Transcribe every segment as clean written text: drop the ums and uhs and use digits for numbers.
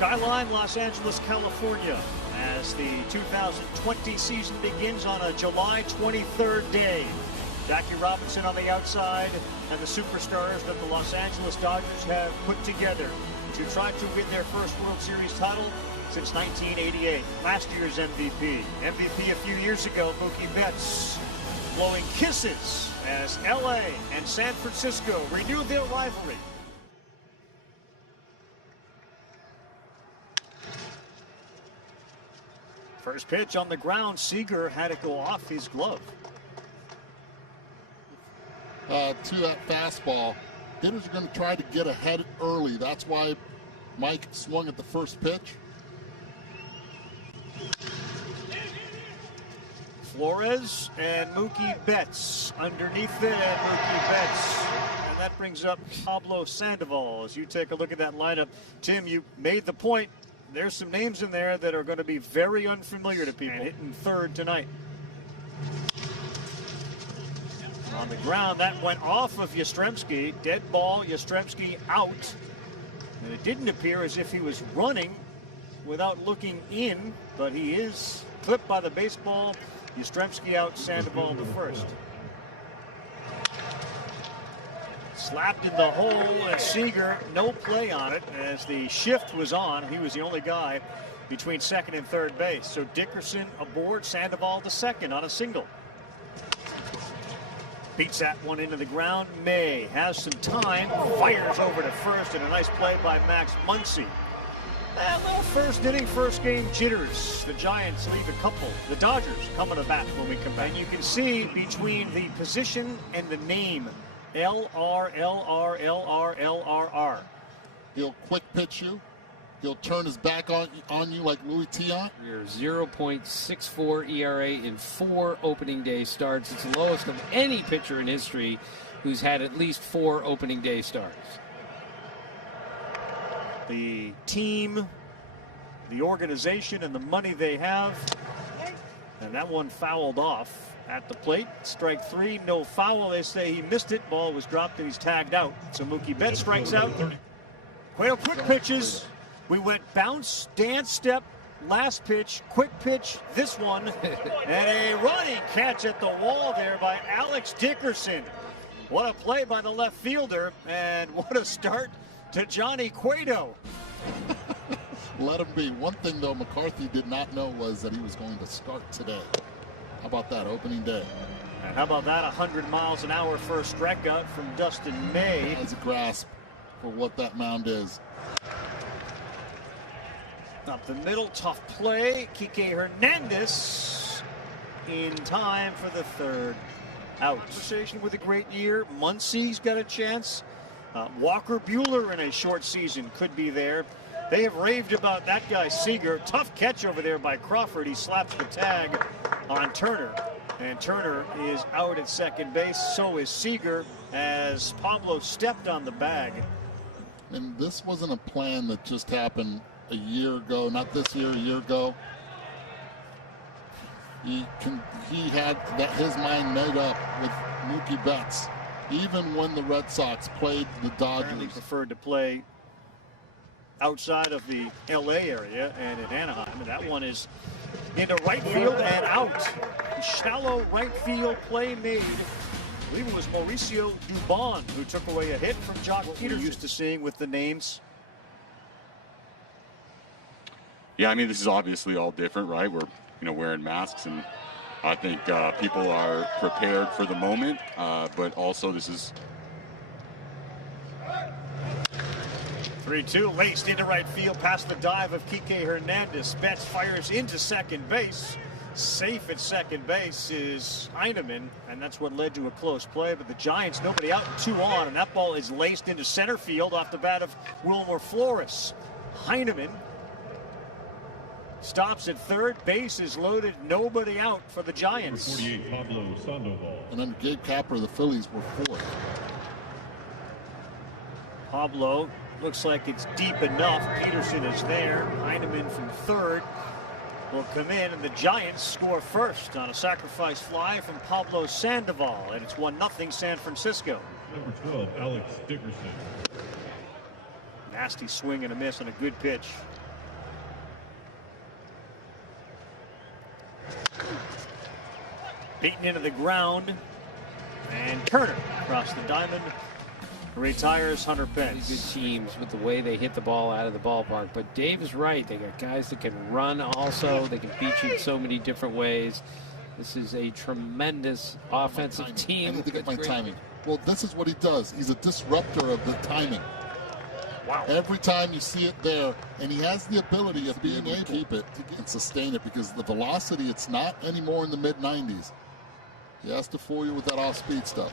Skyline, Los Angeles, California, as the 2020 season begins on a July 23rd day. Jackie Robinson on the outside, and the superstars that the Los Angeles Dodgers have put together to try to win their first World Series title since 1988. Last year's MVP. MVP a few years ago, Mookie Betts, blowing kisses as LA and San Francisco renew their rivalry. First pitch on the ground, Seager had it go off his glove. To that fastball, hitters are going to try to get ahead early. That's why Mike swung at the first pitch. Flores and Mookie Betts underneath it, and Mookie Betts. And that brings up Pablo Sandoval. As you take a look at that lineup, Tim, you made the point. There's some names in there that are going to be very unfamiliar to people. And hitting third tonight. On the ground, that went off of Yastrzemski. Dead ball, Yastrzemski out. And it didn't appear as if he was running without looking in, but he is clipped by the baseball. Yastrzemski out, Sandoval the first. Slapped in the hole, and Seager, no play on it as the shift was on. He was the only guy between second and third base. So Dickerson aboard, Sandoval the second on a single. Beats that one into the ground. May has some time, fires over to first, and a nice play by Max Muncy. A little first inning, first game jitters. The Giants leave a couple. The Dodgers coming to bat when we come back. And you can see between the position and the name, LR. He'll quick pitch you. He'll turn his back on you like Louis Tiant. 0.64 ERA in 4 opening day starts. It's the lowest of any pitcher in history who's had at least 4 opening day starts. The team, the organization, and the money they have. And that one fouled off at the plate. Strike 3, no foul. They say he missed it. Ball was dropped and he's tagged out. So Mookie Betts strikes out. Cueto quick pitches. We went bounce, dance step, last pitch, quick pitch, this one, and a running catch at the wall there by Alex Dickerson. What a play by the left fielder, and what a start to Johnny Cueto. Let him be. One thing, though, McCarthy did not know was that he was going to start today. How about that opening day? And how about that 100 miles an hour first strikeout from Dustin May. Has a grasp for what that mound is. Up the middle, tough play. Kike Hernandez in time for the third out. Conversation with a great year. Muncy's got a chance. Walker Buehler in a short season could be there. They have raved about that guy, Seager. Tough catch over there by Crawford. He slaps the tag on Turner. And Turner is out at second base. So is Seager as Pablo stepped on the bag. And this wasn't a plan that just happened a year ago, not this year, a year ago. He had his mind made up with Mookie Betts, even when the Red Sox played the Dodgers. He preferred to play outside of the LA area and in Anaheim. And that one is into right field and out. Shallow right field play made. I believe it was Mauricio Dubon who took away a hit from Jock Peterson. We're used to seeing with the names. Yeah, I mean, this is obviously all different, right? We're, wearing masks, and I think people are prepared for the moment, but also this is 3-2, laced into right field past the dive of Kike Hernandez. Betts fires into second base. Safe at second base is Heineman, and that's what led to a close play. But the Giants, nobody out, 2 on, and that ball is laced into center field off the bat of Wilmer Flores. Heineman stops at third. Base is loaded. Nobody out for the Giants. 48, Pablo Sandoval. And then Gabe Kapler, the Phillies, were 4th. Pablo looks like it's deep enough. Peterson is there. Heineman from third will come in, and the Giants score first on a sacrifice fly from Pablo Sandoval, and it's 1-0 San Francisco. Number 12, Alex Dickerson. Nasty swing and a miss on a good pitch. Beaten into the ground. And Turner across the diamond retires Hunter Really Pence. good teams with the way they hit the ball out of the ballpark. But Dave is right. They got guys that can run also. They can beat you in so many different ways. This is a tremendous offensive team. I need to get my with great- timing. Well, this is what he does. He's a disruptor of the timing. Wow. Every time you see it there, and he has the ability of being able to keep it and sustain it, because the velocity, it's not anymore in the mid-90s. He has to fool you with that off-speed stuff.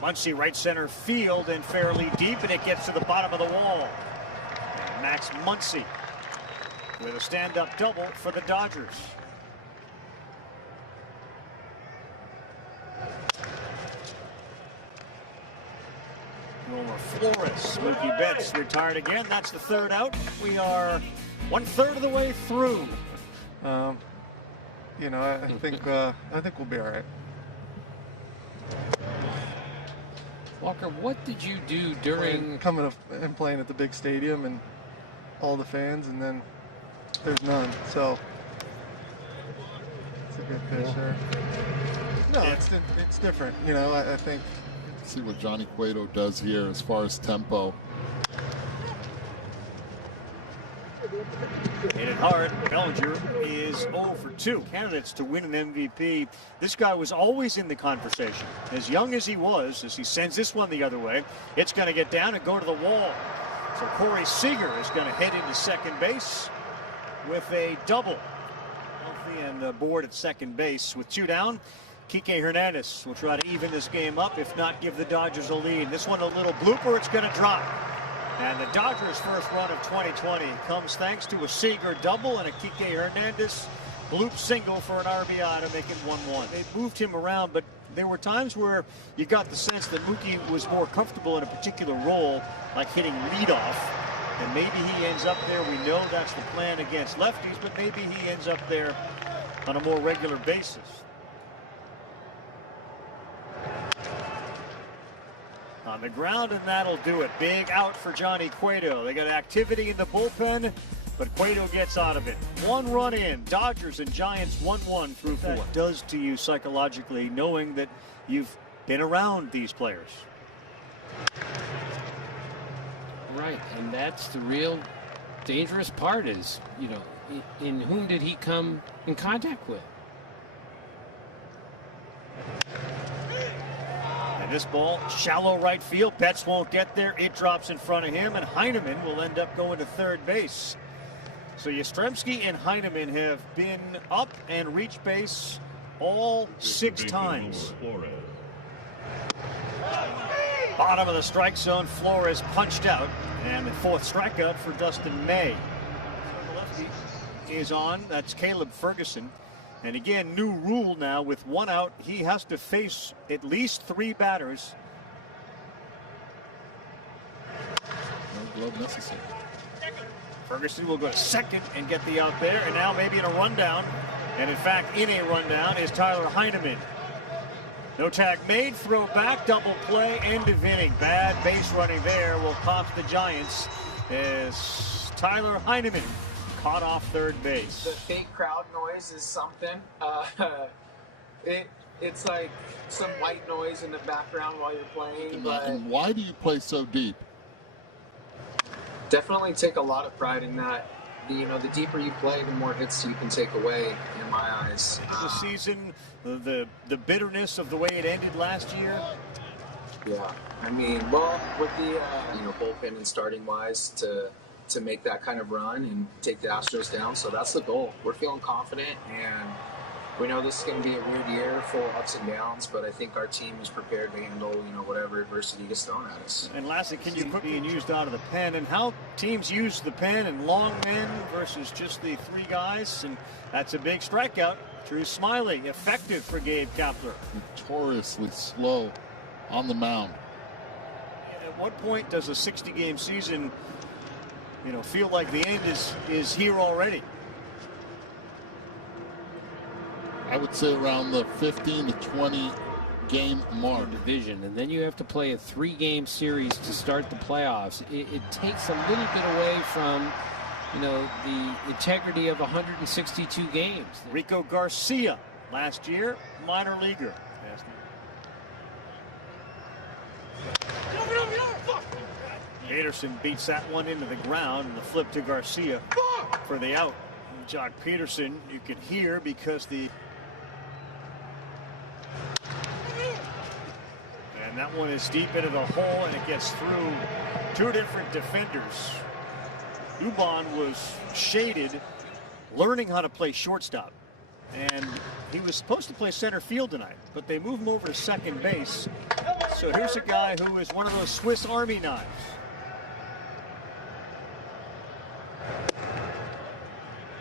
Muncy right center field and fairly deep, and it gets to the bottom of the wall. And Max Muncy with a stand-up double for the Dodgers. Wilmer Flores, Mookie Betts retired again. That's the third out. We are 1/3 of the way through. You know, I think we'll be all right. Walker, what did you do during Coming up and playing at the big stadium and all the fans, and then there's none. So it's a good pitch there. No, it's different. You know, I think. See what Johnny Cueto does here as far as tempo. Hit it hard. Bellinger is 0 for 2. Candidates to win an MVP. This guy was always in the conversation. As young as he was, as he sends this one the other way, it's going to get down and go to the wall. So Corey Seager is going to head into second base with a double. Healthy and aboard at second base with 2 down. Kike Hernandez will try to even this game up, if not give the Dodgers a lead. This one a little blooper. It's going to drop. And the Dodgers' first run of 2020 comes thanks to a Seager double and a Kike Hernandez bloop single for an RBI to make it 1-1. They moved him around, but there were times where you got the sense that Mookie was more comfortable in a particular role, like hitting leadoff. And maybe he ends up there. We know that's the plan against lefties, but maybe he ends up there on a more regular basis. On the ground, and that'll do it. Big out for Johnny Cueto. They got activity in the bullpen, but Cueto gets out of it. 1 run in. Dodgers and Giants 1-1 through 4. What does to you psychologically knowing that you've been around these players? Right, and that's the real dangerous part is, you know, in whom did he come in contact with? And this ball, shallow right field. Betts won't get there. It drops in front of him, and Heineman will end up going to third base. So Yastrzemski and Heineman have been up and reached base all 6 times. Flores. Bottom of the strike zone, Flores punched out, and the 4th strikeout for Dustin May. So the lefty is on. That's Caleb Ferguson. And again, new rule now with 1 out. He has to face at least 3 batters. No glove necessary. Ferguson will go to second and get the out there. And now maybe in a rundown. And in fact, in a rundown is Tyler Heineman. No tag made, throw back, double play, end of inning. Bad base running there will cost the Giants as Tyler Heineman caught off third base. The fake crowd noise is something. It's like some white noise in the background while you're playing, but And why do you play so deep? definitely take a lot of pride in that. The deeper you play, the more hits you can take away, in my eyes. The season, the bitterness of the way it ended last year. Yeah, I mean, well, with the bullpen and starting wise to make that kind of run and take the Astros down, so that's the goal. We're feeling confident, and we know this is going to be a weird year full of ups and downs, but I think our team is prepared to handle whatever adversity gets thrown at us. And lastly, can you put being used out of the pen and how teams use the pen and long men versus just the 3 guys? And that's a big strikeout. Drew Smiley, effective for Gabe Kapler. Notoriously slow on the mound. At what point does a 60-game season, feel like the end is here already? I would say around the 15 to 20 game mark. Division, and then you have to play a 3-game series to start the playoffs. It takes a little bit away from, the integrity of 162 games. Rico Garcia last year, minor leaguer. Peterson beats that one into the ground, and the flip to Garcia for the out. Jock Peterson, you can hear because the... And that one is deep into the hole, and it gets through two different defenders. Dubon was shaded, learning how to play shortstop. And he was supposed to play center field tonight, but they moved him over to second base. So here's a guy who is one of those Swiss Army knives.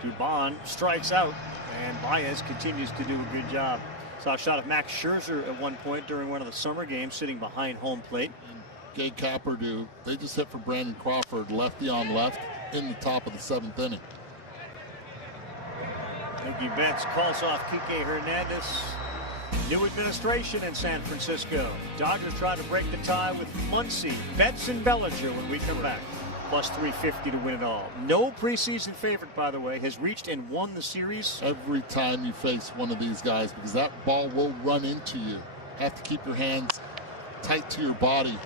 Dubon strikes out, and Baez continues to do a good job. Saw a shot of Max Scherzer at one point during one of the summer games, sitting behind home plate. And Gabe Kapler they just hit for Brandon Crawford, lefty on left, in the top of the 7th inning. Mookie Betts calls off Kike Hernandez. New administration in San Francisco. Dodgers try to break the tie with Muncy, Betts, and Bellinger when we come back. Plus 350 to win it all. No preseason favorite, by the way, has reached and won the series. Every time you face one of these guys, because that ball will run into you. Have to keep your hands tight to your body.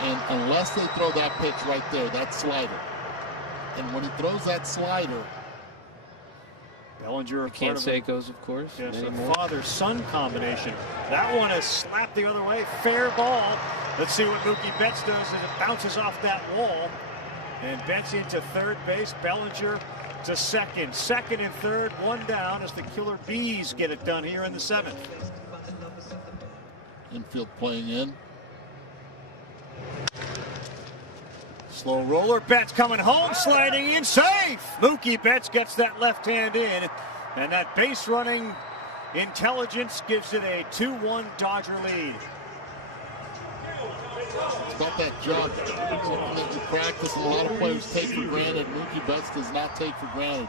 And unless they throw that pitch right there, that slider. And when he throws that slider, Bellinger, Canseco's, of course. Yes, a father-son combination. That one is slapped the other way. Fair ball. Let's see what Mookie Betts does as it bounces off that wall. And Betts into third base. Bellinger to second. Second and third, one down as the Killer Bees get it done here in the 7th. Infield playing in. Slow roller. Betts coming home, sliding in, safe. Mookie Betts gets that left hand in, and that base running intelligence gives it a 2-1 Dodger lead. It's about that jump. Something that you practice and a lot of players take for granted. Mookie Betts does not take for granted.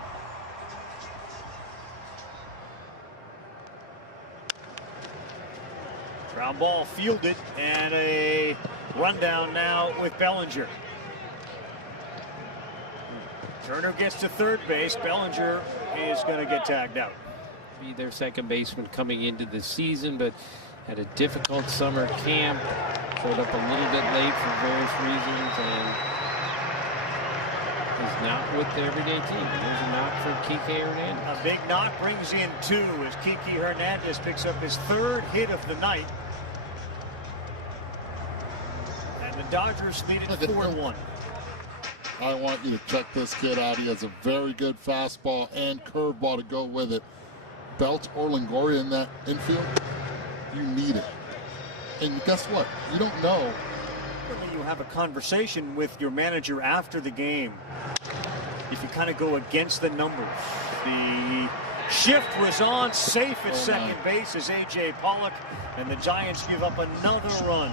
Ground ball fielded, and a rundown now with Bellinger. Turner gets to third base. Bellinger is going to get tagged out. Be their second baseman coming into the season, but had a difficult summer camp. Showed up a little bit late for various reasons, and is not with the everyday team. There's a knock for Kike Hernandez. A big knock brings in 2 as Kike Hernandez picks up his 3rd hit of the night. And the Dodgers lead it 4-1. I want you to check this kid out. He has a very good fastball and curveball to go with it. Belt or Longoria in that infield, you need it. And guess what? You don't know. You have a conversation with your manager after the game. If you kind of go against the numbers. The shift was on, safe at second base as A.J. Pollock, and the Giants give up another run.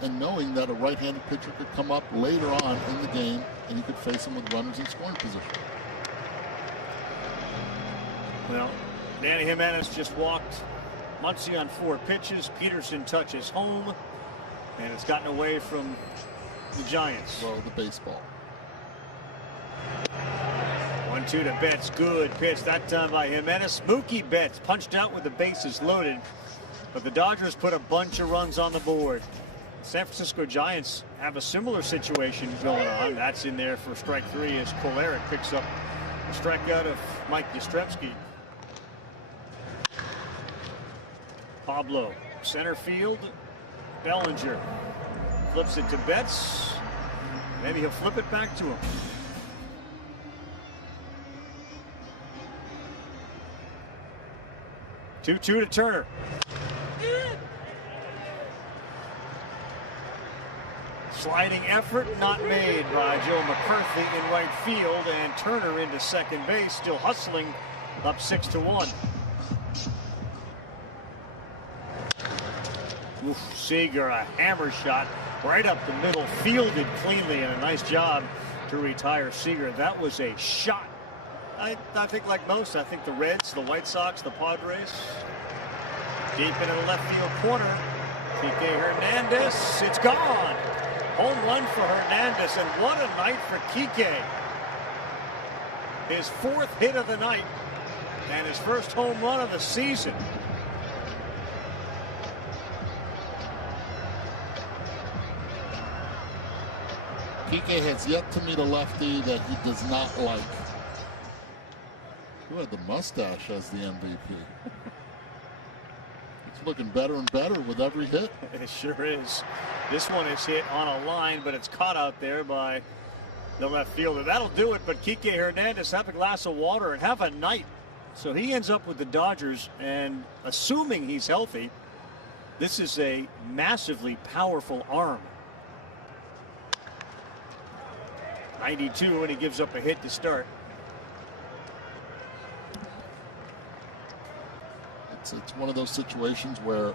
And knowing that a right-handed pitcher could come up later on in the game and you could face him with runners in scoring position. Well, Danny Jimenez just walked Muncy on 4 pitches. Peterson touches home, and it's gotten away from the Giants. Throw the baseball. 1-2 to Betts. Good pitch that time by Jimenez. Mookie Betts punched out with the bases loaded, but the Dodgers put a bunch of runs on the board. San Francisco Giants have a similar situation going on. That's in there for strike 3 as Kolarek picks up a strikeout of Mike Yastrzemski. Pablo, center field. Bellinger flips it to Betts. Maybe he'll flip it back to him. Two-two to Turner. Sliding effort not made by Joe McCarthy in right field, and Turner into second base, still hustling, up 6-1. Seager, a hammer shot right up the middle, fielded cleanly, and a nice job to retire Seager. That was a shot. I think like most, I think the Reds, the White Sox, the Padres. Deep into the left field corner. Kike Hernandez, it's gone. Home run for Hernandez, and what a night for Kike. His 4th hit of the night and his first home run of the season. Kike has yet to meet a lefty that he does not like. Who had the mustache as the MVP? It's looking better and better with every hit. It sure is. This one is hit on a line, but it's caught out there by the left fielder. That'll do it, but Kike Hernandez, have a glass of water and have a night. So he ends up with the Dodgers, and assuming he's healthy, this is a massively powerful arm. 92, and he gives up a hit to start. It's one of those situations where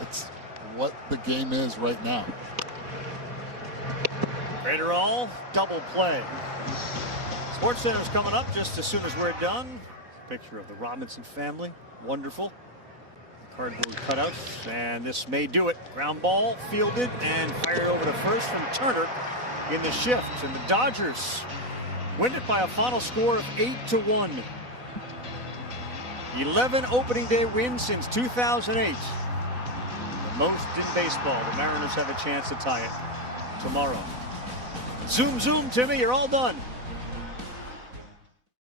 it's what the game is right now. Graterol, double play. Sports Center's coming up just as soon as we're done. Picture of the Robinson family. Wonderful. Cardboard cutouts, and this may do it. Ground ball fielded and fired over to first from Turner in the shift. And the Dodgers win it by a final score of 8-1. 11 opening day wins since 2008. The most in baseball. The Mariners have a chance to tie it tomorrow. Zoom, zoom, Timmy, you're all done.